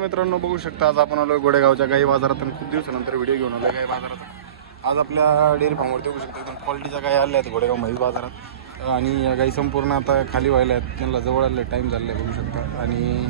मित्रांनो बघू शकता आज आपण आलो गोडेगावच्या गाई बाजारात खूप दिवसानंतर व्हिडिओ घेऊन आलो गाई बाजारात आज आपल्या डेअरी फार्मवरती बघू शकता एकदम क्वालिटीच्या गाई आल्या आहेत गोडेगाव म्हैस बाजारात. आणि या गाई संपूर्ण आता खाली व्हायला आहेत. त्यांना जवळ आले टाईम झालेला आहे बघू शकता. आणि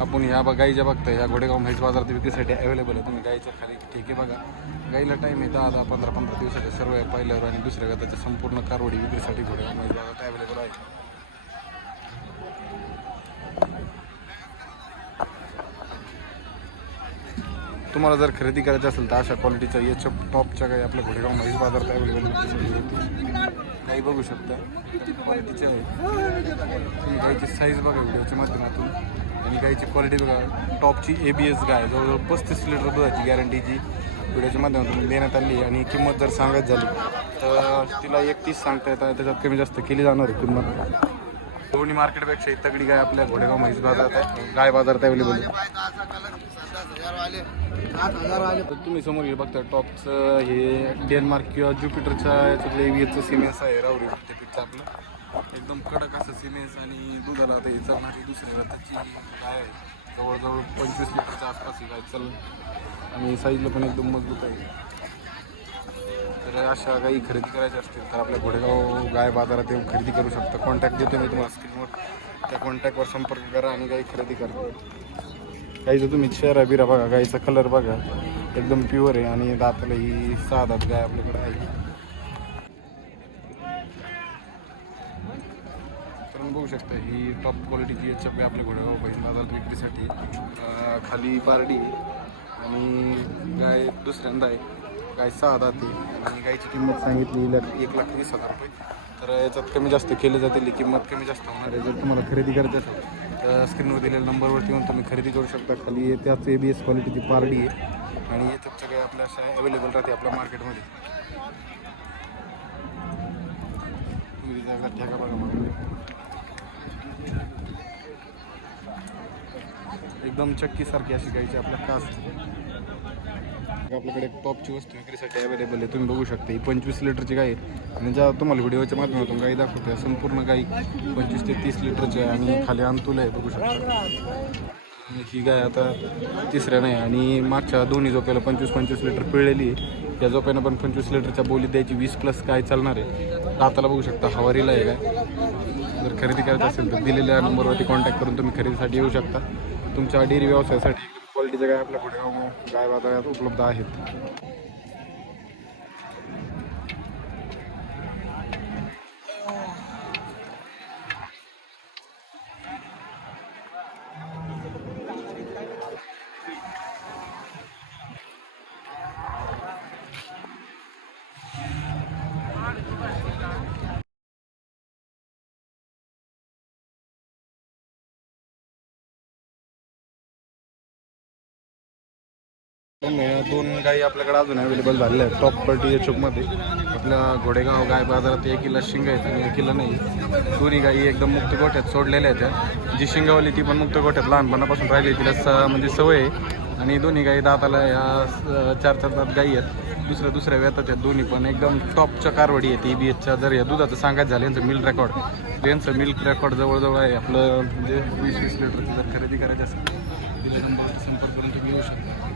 आपण या बा गाईच्या बघता या गोडेगाव म्हैस बाजारात विक्रीसाठी अवेलेबल आहे तुम्ही गाईच्या खाली ठेके बघा. गाईला टाईम आहे दहा दहा पंधरा पंधरा दिवसाच्या सर्व आहे पहिल्यावर आणि दुसऱ्या गटाच्या संपूर्ण कारवडी विक्रीसाठी गोडेगाव म्हैस बाजारात अवेलेबल आहे. तुम्हाला जर खरेदी करायची असेल तर अशा क्वालिटीच्या याच्या टॉपच्या काही आपल्या घोडेगाव महेश बाजारात अवेलेबल काही बघू शकता. क्वालिटीचे आहे तुम्ही गाईची साईज बघा व्हिडिओच्या माध्यमातून. आणि गाईची क्वालिटी बघा. टॉपची ए बी एस गाय जवळजवळ पस्तीस लिटर दुधाची गॅरंटीची व्हिडिओच्या माध्यमातून देण्यात आली आणि किंमत जर सांगायची झाली तर तिला एकतीस सांगता येतात त्याच्यात कमी जास्त केली जाणार आहे. किंमत दोन्ही मार्केटपेक्षा ही तगडी गाय आपल्या घोडेगाव म्हैस बाजारात आहे. गाय बाजारात अवेलेबल आहे. तर तुम्ही समोर हे बघता टॉपचं हे डेन्मार्क किंवा ज्युपिटरच्या याच्यातलं एव्हीएचं सिमेन्स आहे राहुरी ते पिकचं आपलं. एकदम कडक असं सिमेन्स आणि दुधाला आता हे चालणारी दुसरी त्याची गाय आहे. जवळजवळ पंचवीस लिटरच्या आसपास ही गाय चल आणि साईजला पण एकदम मजबूत आहे. तर अशा काही खरेदी करायच्या असतील तर आपल्या घोडेगाव गाय बाजारात येऊन खरेदी करू शकता. कॉन्टॅक्ट देतो मी तुम्हाला स्क्रीनवर त्या कॉन्टॅक्टवर संपर्क करा आणि गाई खरेदी करा. गाईचं तुम्ही चेहरा बिरा बघा. गाईचा कलर बघा. एकदम प्युअर आहे आणि दाताला ही सहा दात गाय आपल्याकडे आहे तर बघू शकता ही टॉप क्वालिटीची एच एफ आपल्या घोडेगाव बहीण बाजारात विक्रीसाठी खाली पारडी आणि गाय दुसऱ्यांदा आहे. गाय सहा दाते आणि गायची किंमत सांगितली एक लाख वीस हजार रुपये. तर याच्यात कमी जास्त केले जातील किंमत कमी जास्त होणार आहे. जर तुम्हाला खरेदी करायची असेल तर स्क्रीनवर दिलेल्या नंबरवरती येऊन तुम्ही खरेदी करू शकता. खाली त्याच ए बी एस क्वालिटीची पारडी आहे. आणि याच्यात सगळे आपल्या अशा अवेलेबल राहते आपल्या मार्केटमध्ये बघा मग एकदम चक्कीसारखी अशी गायची आपल्या कास आपल्याकडे टॉपची वस्तू विक्रीसाठी अवेलेबल आहे. तुम्ही बघू शकता ही पंचवीस लिटरची गाय आहे. आणि ज्या तुम्हाला व्हिडिओच्या माध्यमातून गाई दाखवते संपूर्ण गाई पंचवीस ते तीस लिटरची आहे. आणि खाली अंतुल आहे बघू शकता. आणि ही गाय आता तिसऱ्या नाही आणि मागच्या दोन्ही झोप्याला पंचवीस पंचवीस लिटर पिळलेली आहे. या झोप्यानं पण पंचवीस लिटरच्या बोली द्यायची वीस प्लस काय चालणार आहे दाताला बघू शकता. हवारीला आहे काय जर खरेदी करायचं असेल तर दिलेल्या नंबरवरती कॉन्टॅक्ट करून तुम्ही खरेदीसाठी येऊ शकता. तुमच्या डेअरी व्यवसायासाठी क्वालिटीच्या गाय आपल्या पुढे गाय बाजारात उपलब्ध आहेत. दोन गायी आपल्याकडे अजून अवेलेबल झालेल्या आहेत. टॉप क्वालिटी या चोकमध्ये आपल्या घोडेगाव गाय बाजारात एकीला शिंग आहेत आणि एकीला नाही. दोन्ही गायी एकदम मुक्त गोठ्यात सोडलेल्या आहेत. जी शिंगावली ती पण मुक्त गोठ्यात लहानपणापासून राहिली तिला स म्हणजे सवय आहे. आणि दोन्ही गायी दाताला या स- चार चार दात गायी आहेत. दुसऱ्या दुसऱ्या वेतात आहेत दोन्ही पण. एकदम टॉपच्या कारवडी आहेत. ई बी एचच्या जर या दुधाचं सांगायचं झालं यांचं मिल्क रेकॉर्ड यांचं मिल्क रेकॉर्ड जवळजवळ आहे आपलं म्हणजे वीस वीस लिटरची जर खरेदी करायची असेल तिला नंबरवरती संपर्क करून तुम्ही येऊ शकता.